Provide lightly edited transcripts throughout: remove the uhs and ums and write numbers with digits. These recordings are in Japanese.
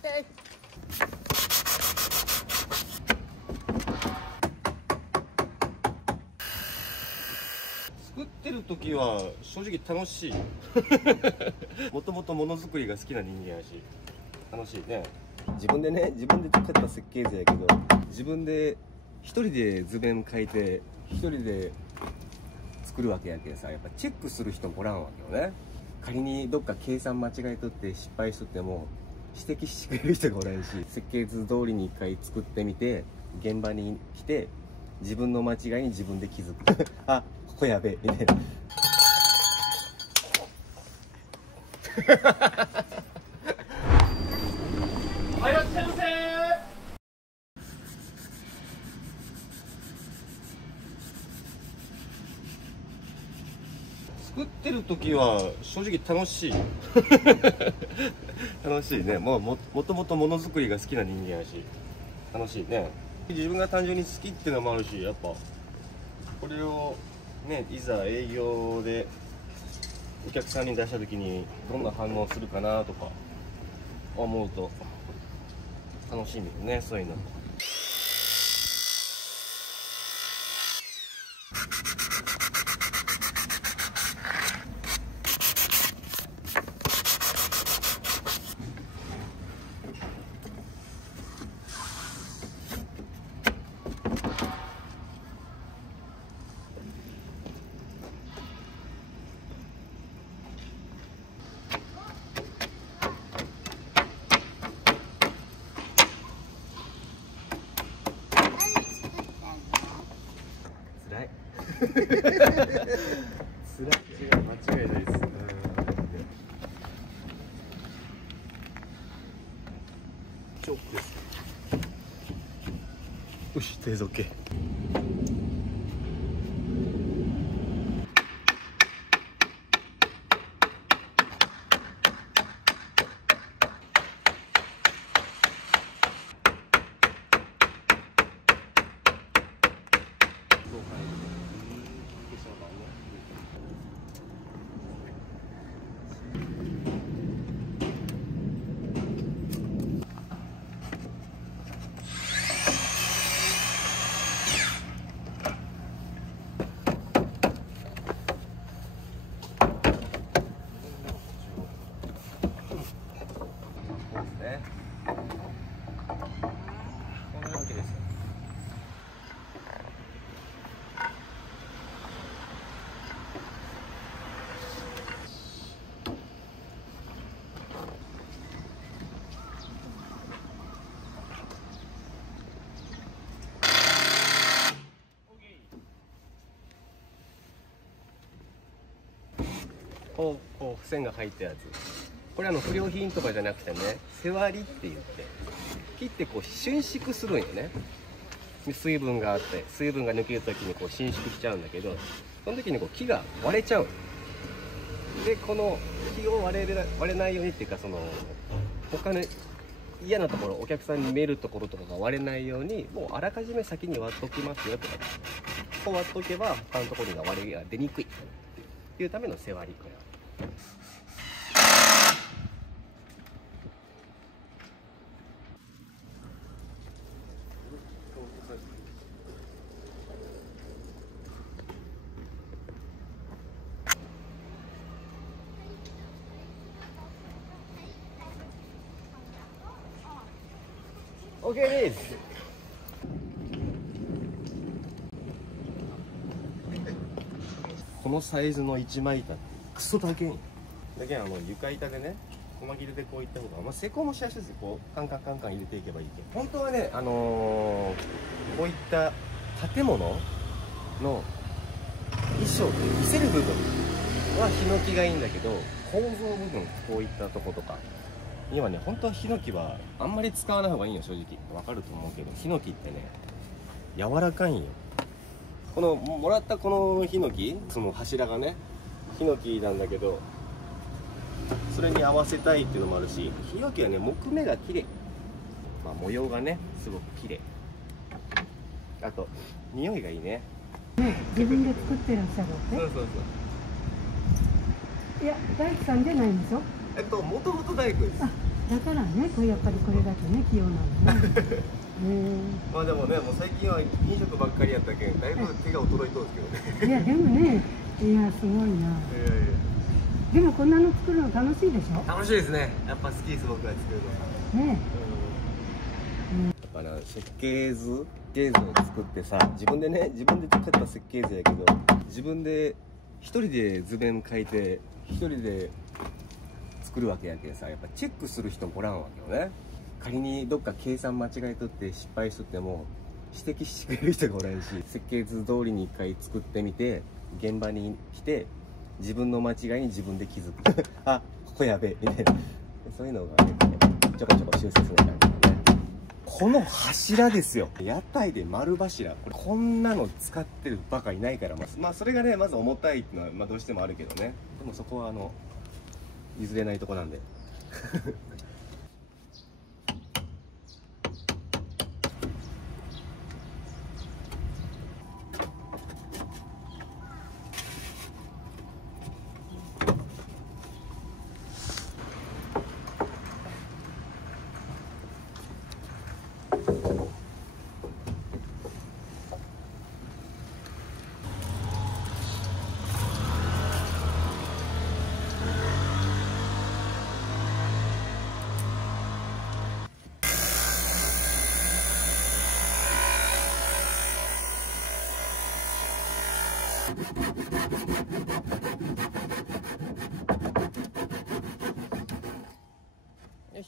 作ってる時は正直楽しい。もともとものづくりが好きな人間やし楽しいね。自分で作った設計図やけど、自分で一人で図面描いて一人で作るわけやけどさ、やっぱチェックする人もおらんわけよね。仮にどっか計算間違えとって失敗しとっても指摘してくれる人がおらんし、設計図通りに一回作ってみて現場に来て自分の間違いに自分で気づく。あ、ここやべえみたいな。はい、いらっしゃいませ。作ってる時は正直楽しい。楽しいね。もともとものづくりが好きな人間やし楽しいね。自分が単純に好きっていうのもあるし、やっぱこれをね、いざ営業でお客さんに出した時にどんな反応するかなとか思うと楽しみよね、そういうの。辛い。違う、間違いないです。チョークです。よし、製造系。こう付箋が入ったやつ、これ不良品とかじゃなくてね、背割りって言って切ってこう伸縮するんよね。水分があって水分が抜ける時にこう伸縮しちゃうんだけど、その時にこう木が割れちゃう。でこの木を割れないようにっていうか、その他の嫌なところ、お客さんに見えるところとかが割れないように、もうあらかじめ先に割っときますよとか、こう割っとけば他のところが割れが出にくいっていうための背割り。これはOK です。このサイズの一枚板ってクソだけん。だけ床板でね、細切れでこういった方が、施工もしやすいです。こうカンカンカンカン入れていけばいいけど、本当はね、こういった建物の衣装って見せる部分はヒノキがいいんだけど、構造部分、こういったとことかにはね、本当はヒノキはあんまり使わない方がいいよ。正直わかると思うけど、ヒノキってね柔らかいんよ。このもらったこのヒノキ、その柱がねヒノキなんだけど、それに合わせたいっていうのもあるし、ヒノキはね木目が綺麗、模様がねすごく綺麗。あと匂いがいいね。自分で作ってらっしゃるわけ？そうそうそう。いや、大工さんじゃないんでしょ？もともと大工です。だからね、これやっぱりこれだとね、器用なんだね。まあでもね、もう最近は飲食ばっかりやったけん、だいぶ手が衰えとるんですけどね。いや、でもね、いや、すごいな。いやいやでもこんなの作るの楽しいでしょ。楽しいですね。やっぱ好きです、僕が作るのは。ね。やっぱな、設計図を作ってさ、自分で作った設計図やけど、自分で一人で図面描いて一人で作るわけやけんさ、やっぱチェックする人もおらんわけよね。仮にどっか計算間違えとって失敗しとっても指摘してくれる人がおらんし、設計図通りに一回作ってみて現場に来て自分の間違いに自分で気づくあ、ここやべえみたいな、そういうのがね、ちょこちょこ修正する感じだね。この柱ですよ、屋台で丸柱、こんなの使ってるバカいないから、まあそれがね、まず重たいっていうのは、まあ、どうしてもあるけどね。でもそこは譲れないとこなんでよし。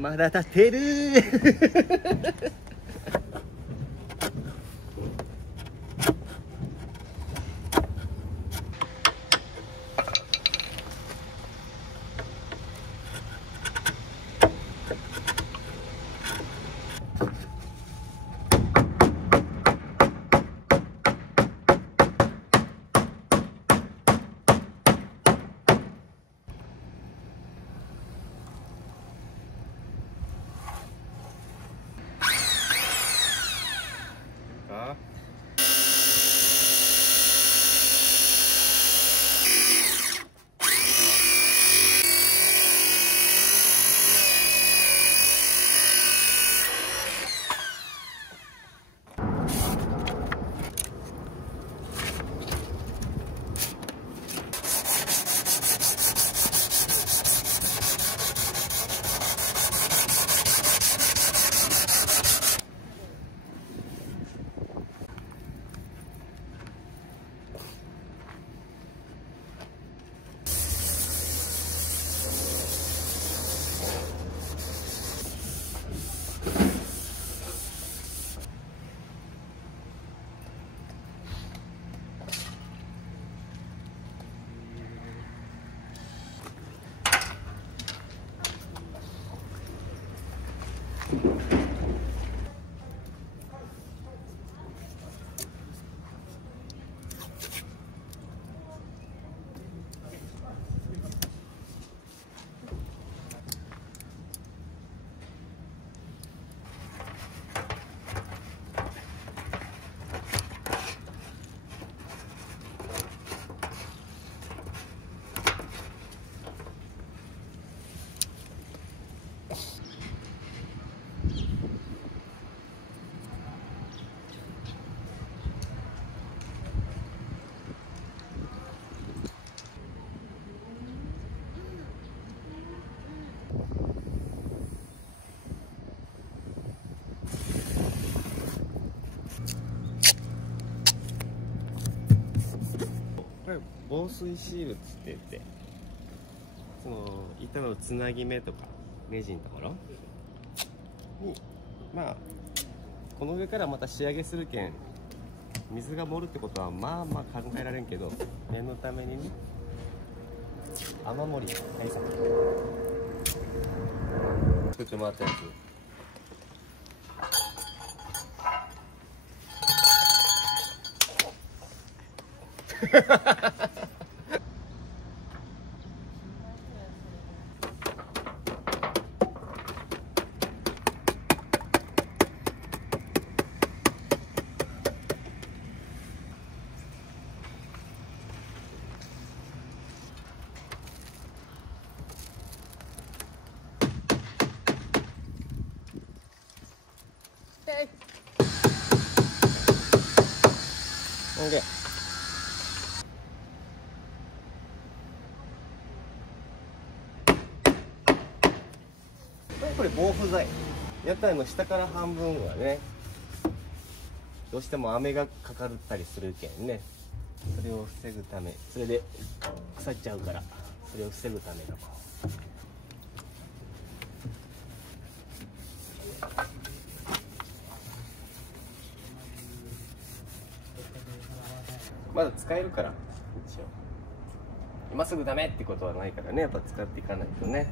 まだ立てるこれ防水シールっつって言って、その板のつなぎ目とかネジのところに、まあこの上からまた仕上げするけん水が盛るってことはまあまあ考えられんけど、念のためにね、雨漏り対策作ってもらったやつ。OK。これ防腐剤。屋台の下から半分はね、どうしても雨がかかったりするけんね、それを防ぐため、それで腐っちゃうから、それを防ぐための。まだ使えるから、一応今すぐダメってことはないからね、やっぱ使っていかないとね。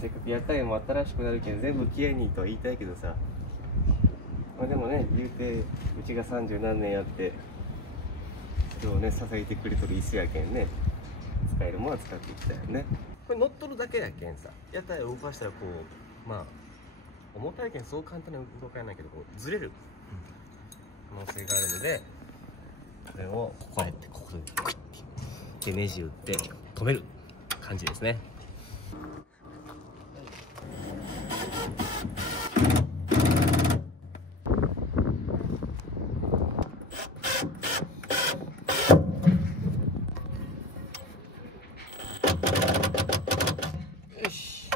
せっかく屋台も新しくなるけん全部きれいにとは言いたいけどさ、まあでもね、言うてうちが30何年やってそれをね支えてくれとる椅子やけんね、使えるものは使っていきたいよね。これ乗っとるだけやけんさ、屋台を動かしたらこう、まあ重たいけんそう簡単に動かないけど、こうずれる可能性があるので、これをこうやってここでクッてネジ打って止める感じですね。よし。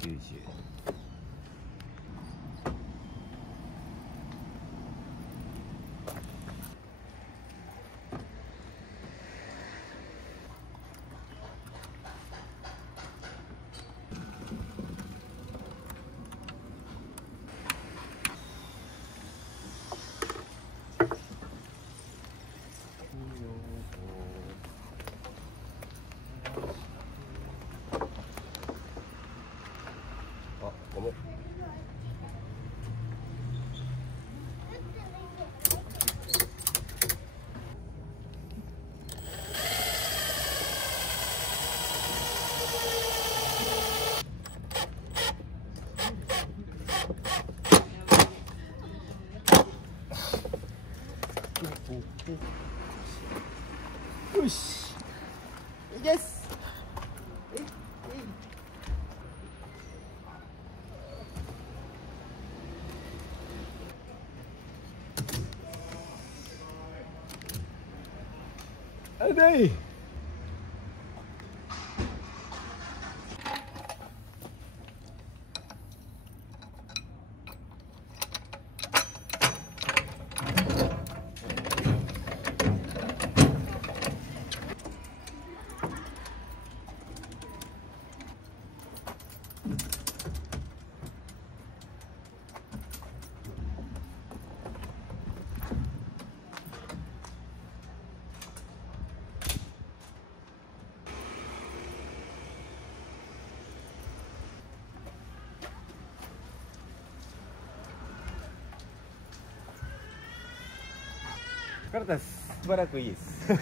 690。あ、ごめん。よし。いけす。あれだい。疲れたです。しばらくいいですやっ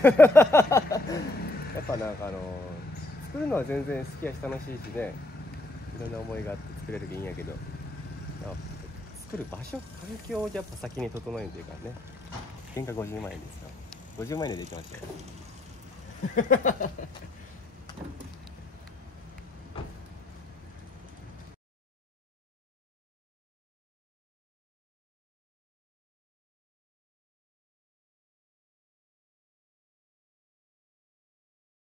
ぱなんか作るのは全然好きやし楽しいしね、いろんな思いがあって作れるけいいんやけど、作る場所、環境をやっぱ先に整えるというかね。原価50万円ですから、50万円でできましたよ。